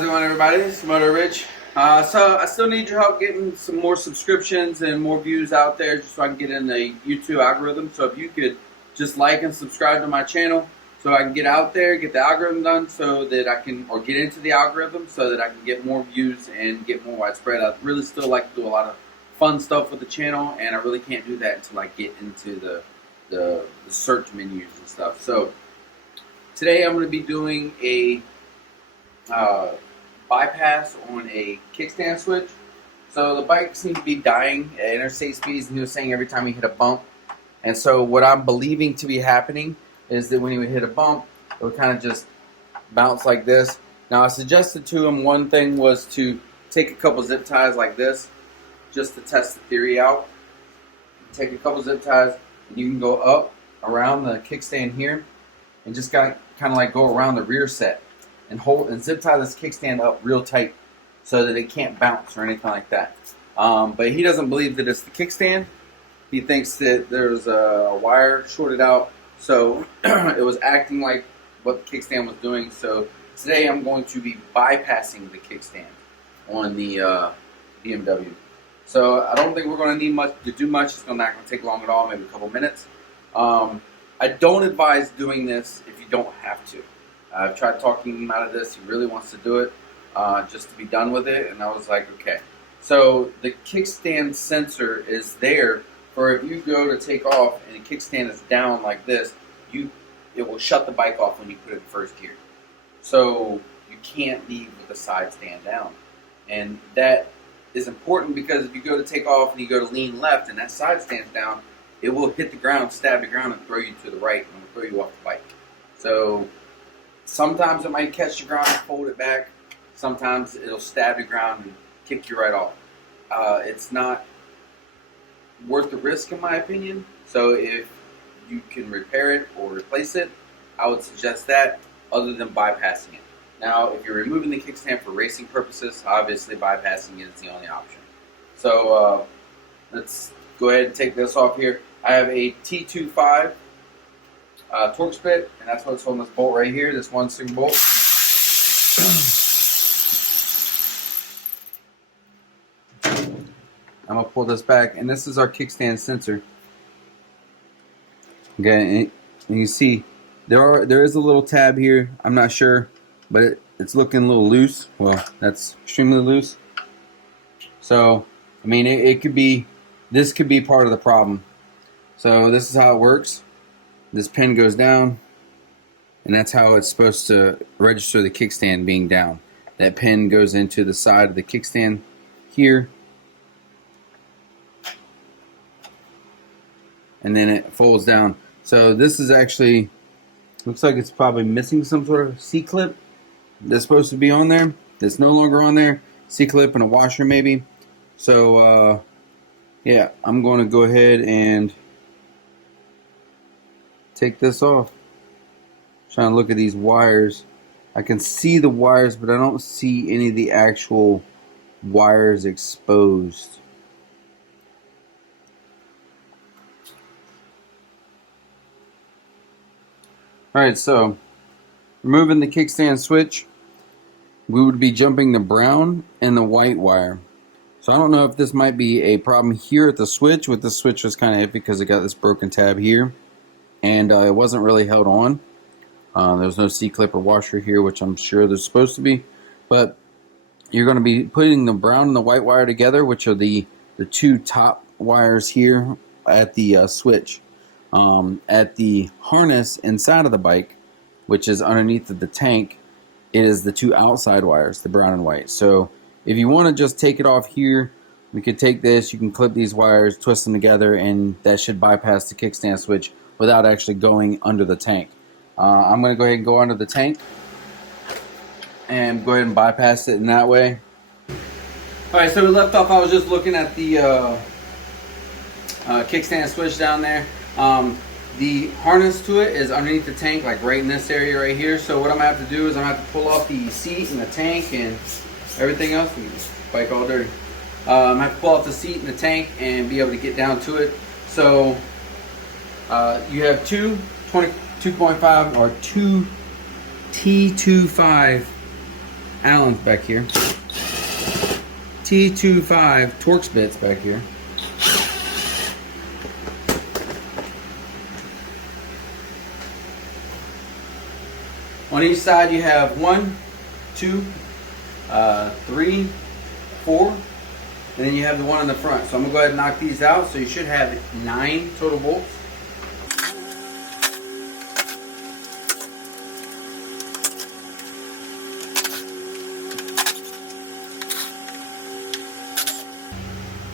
How's it going, everybody? This is Moto Rich. So I still need your help getting some more subscriptions and more views out there just so I can get in the YouTube algorithm. So if you could just like and subscribe to my channel so I can get out there, get the algorithm done so that I can, or get into the algorithm so that I can get more views and get more widespread. I really still like to do a lot of fun stuff with the channel, and I really can't do that until I get into the search menus and stuff. So today I'm going to be doing a bypass on a kickstand switch. So the bike seems to be dying at interstate speeds, and he was saying every time he hit a bump. And so what I'm believing to be happening is that when he would hit a bump, it would kind of just bounce like this. Now I suggested to him one thing was to take a couple zip ties like this just to test the theory out. Take a couple zip ties, and you can go up around the kickstand here and just kind of like go around the rear set and hold and zip tie this kickstand up real tight so that it can't bounce or anything like that. But he doesn't believe that it's the kickstand. He thinks that there's a wire shorted out, so it was acting like what the kickstand was doing. So today I'm going to be bypassing the kickstand on the BMW. So I don't think we're going to need much to do much. It's not going to take long at all, maybe a couple minutes. I don't advise doing this if you don't have to. I've tried talking him out of this. He really wants to do it just to be done with it. And I was like, okay. So the kickstand sensor is there for if you go to take off and the kickstand is down like this, it will shut the bike off when you put it in first gear. So you can't leave with the side stand down. And that is important because if you go to take off and you go to lean left and that side stands down, it will hit the ground, stab the ground, and throw you to the right and throw you off the bike. So sometimes it might catch the ground and fold it back. Sometimes it'll stab the ground and kick you right off. It's not worth the risk, in my opinion. So if you can repair it or replace it, I would suggest that other than bypassing it. Now, if you're removing the kickstand for racing purposes, obviously bypassing it is the only option. So let's go ahead and take this off here. I have a T25 Torx bit, and that's what's holding this bolt right here, this one single bolt. I'm going to pull this back, and this is our kickstand sensor. Okay, and you see there is a little tab here. I'm not sure, but it's looking a little loose. Well, that's extremely loose. So, I mean, this could be part of the problem. So this is how it works. This pin goes down, and that's how it's supposed to register the kickstand being down. That pin goes into the side of the kickstand here, and then it folds down. So this is actually, looks like it's probably missing some sort of C-clip that's supposed to be on there. That's no longer on there. C-clip and a washer maybe. So yeah, I'm going to go ahead and take this off. Trying to look at these wires. I can see the wires, but I don't see any of the actual wires exposed. Alright, so removing the kickstand switch, we would be jumping the brown and the white wire. So I don't know if this might be a problem here at the switch. With the switch was kind of iffy because it got this broken tab here, and it wasn't really held on. There's no C-clip or washer here, which I'm sure there's supposed to be. But you're going to be putting the brown and the white wire together, which are the two top wires here at the switch. At the harness inside of the bike, which is underneath of the tank, it is the two outside wires, the brown and white. So if you want to just take it off here, we could take this, you can clip these wires, twist them together, and that should bypass the kickstand switch without actually going under the tank. I'm going to go ahead and go under the tank and go ahead and bypass it in that way. Alright, so we left off, I was just looking at the kickstand switch down there. The harness to it is underneath the tank, like right in this area right here. So what I'm going to have to do is I'm going to have to pull off the seat and the tank and everything else. Bike all dirty. I'm going to have to pull off the seat and the tank and be able to get down to it. So you have two 22.5 or two T25 Allen's back here. T25 Torx bits back here. On each side you have 1, 2, 3, 4, and then you have the one in the front. So I'm gonna go ahead and knock these out. So you should have 9 total bolts.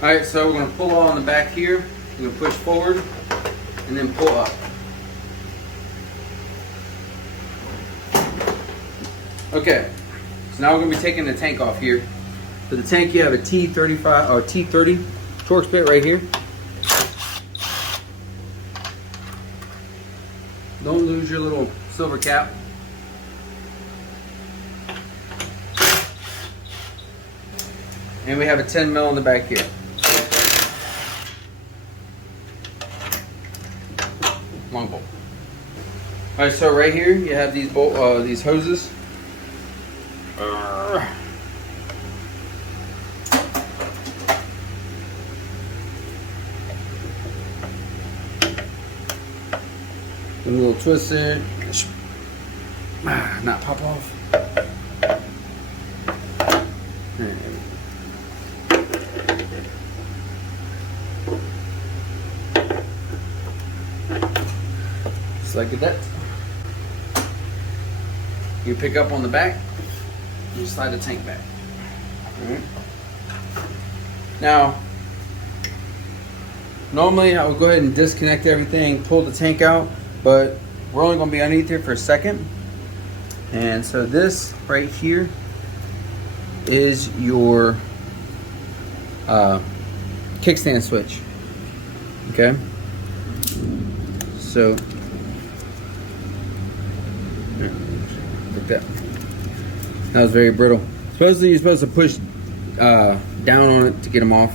Alright, so we're going to pull all on the back here. We're going to push forward and then pull up. Okay, so now we're going to be taking the tank off here. For the tank you have a T35 or T30 Torx bit right here. Don't lose your little silver cap. And we have a 10 mil in the back here. Long bolt. Alright, so right here you have these these hoses. A little twist there. Not pop off. Just like that. You pick up on the back, you slide the tank back. Alright. Now, normally I would go ahead and disconnect everything, pull the tank out, but we're only going to be underneath here for a second. And so this right here is your kickstand switch. Okay, so like that. That was very brittle. Supposedly you're supposed to push down on it to get them off.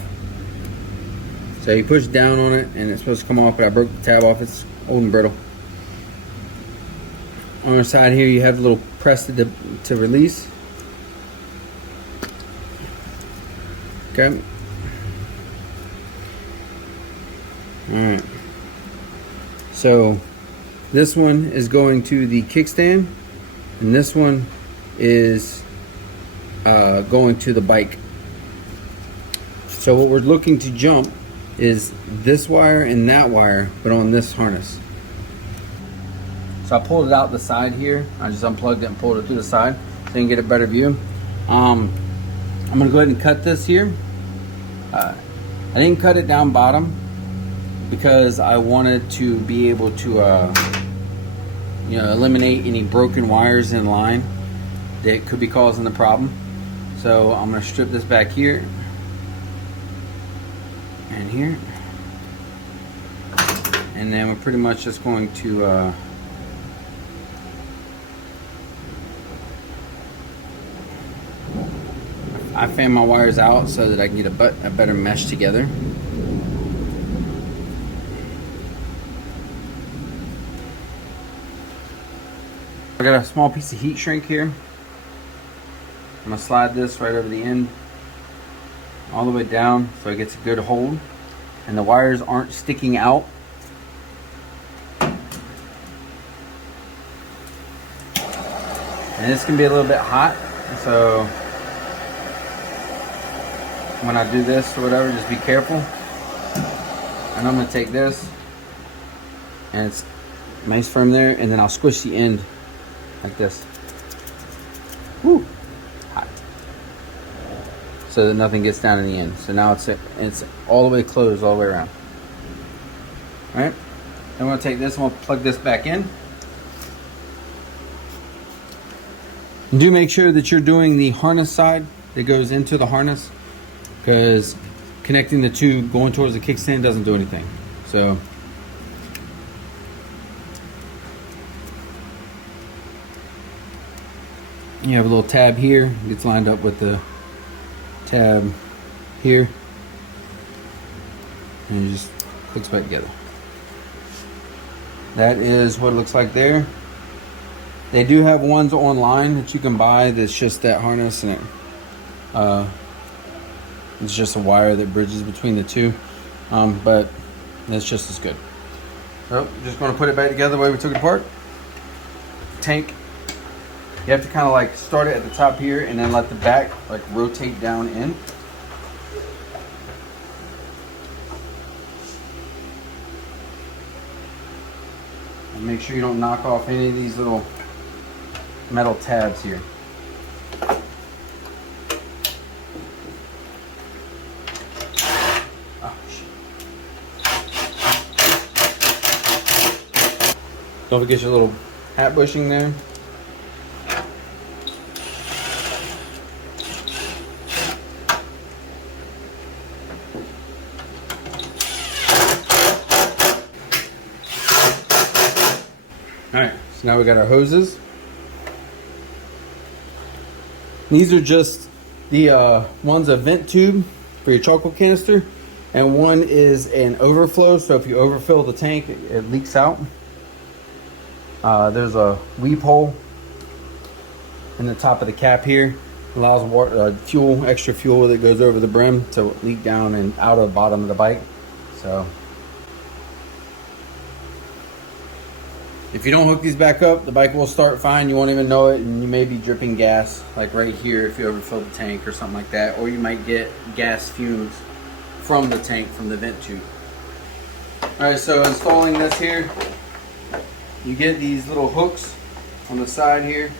So you push down on it and it's supposed to come off, but I broke the tab off. It's old and brittle. On the side here you have the little press to release. Okay. Alright. So this one is going to the kickstand and this one is going to the bike. So what we're looking to jump is this wire and that wire, but on this harness. So I pulled it out the side here. I just unplugged it and pulled it through the side so you can get a better view. I'm gonna go ahead and cut this here. I didn't cut it down bottom because I wanted to be able to eliminate any broken wires in line that could be causing the problem. So I'm gonna strip this back here and here, and then we're pretty much just going to I fan my wires out so that I can get a better mesh together. I got a small piece of heat shrink here. I'm gonna slide this right over the end all the way down so it gets a good hold and the wires aren't sticking out. And this can be a little bit hot, so when I do this or whatever, just be careful. And I'm gonna take this and it's nice firm there, and then I'll squish the end like this. Woo! Hot. So that nothing gets down in the end. So now it's all the way closed all the way around. Alright? I'm gonna take this and we'll plug this back in. And do make sure that you're doing the harness side that goes into the harness, because connecting the two going towards the kickstand doesn't do anything. So you have a little tab here, it gets lined up with the tab here, and it just clicks back together. That is what it looks like there. They do have ones online that you can buy that's just that harness, and it's just a wire that bridges between the two, but that's just as good. So just going to put it back together the way we took it apart. Tank, you have to kind of like start it at the top here and then let the back like rotate down in. And make sure you don't knock off any of these little metal tabs here. Oh, shit. Don't forget your little hat bushing there. Alright, so now we got our hoses. These are just the one's a vent tube for your charcoal canister, and one is an overflow, so if you overfill the tank, it leaks out. There's a weep hole in the top of the cap here. Allows water, extra fuel that goes over the brim to leak down and out of the bottom of the bike. So if you don't hook these back up, the bike will start fine. You won't even know it, and you may be dripping gas, like right here if you overfill the tank or something like that. Or you might get gas fumes from the tank, from the vent tube. Alright, so installing this here, you get these little hooks on the side here,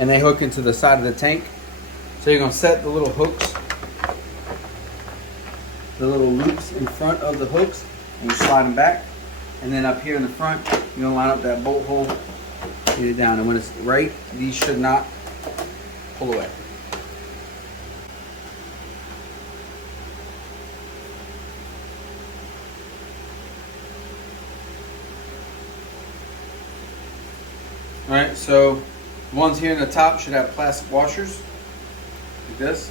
and they hook into the side of the tank. So you're going to set the little hooks, the little loops in front of the hooks, and you slide them back. And then up here in the front, you're going to line up that bolt hole, get it down. And when it's right, these should not pull away. Alright, so the ones here in the top should have plastic washers, like this.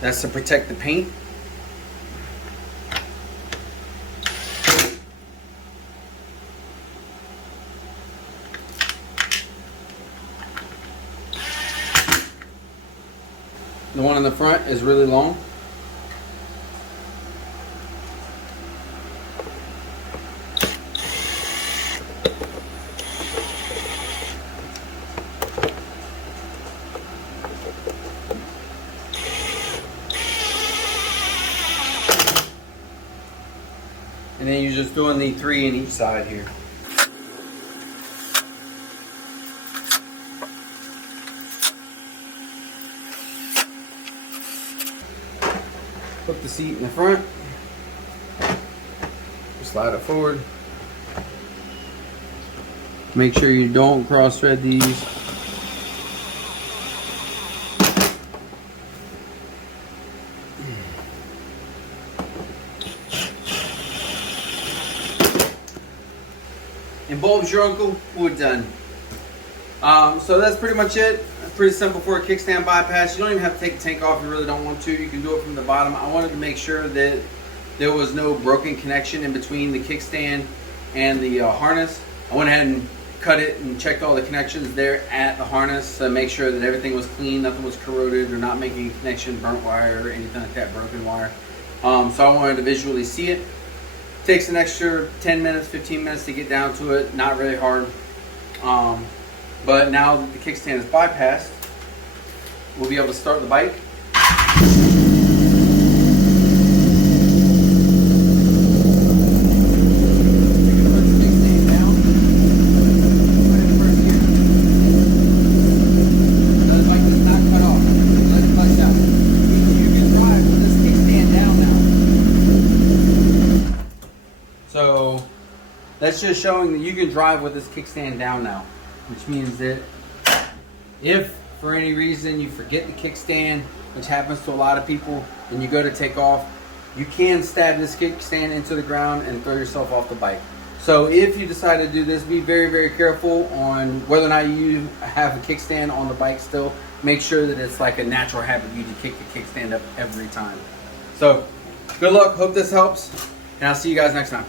That's to protect the paint. The one in the front is really long. And then you're just doing the 3 in each side here. Put the seat in the front, slide it forward. Make sure you don't cross thread these. And Bob's your uncle, we're done. So that's pretty much it. Pretty simple for a kickstand bypass. You don't even have to take the tank off if you really don't want to. You can do it from the bottom. I wanted to make sure that there was no broken connection in between the kickstand and the harness. I went ahead and cut it and checked all the connections there at the harness to make sure that everything was clean, nothing was corroded or not making a connection, burnt wire or anything like that, broken wire. So I wanted to visually see it. Takes an extra 10 minutes, 15 minutes to get down to it. Not really hard. But now that the kickstand is bypassed, we'll be able to start the bike. So that's just showing that you can drive with this kickstand down now, which means that if for any reason you forget the kickstand, which happens to a lot of people, and you go to take off, you can stab this kickstand into the ground and throw yourself off the bike. So if you decide to do this, be very, very careful on whether or not you have a kickstand on the bike still. Make sure that it's like a natural habit you to kick the kickstand up every time. So good luck, hope this helps, and I'll see you guys next time.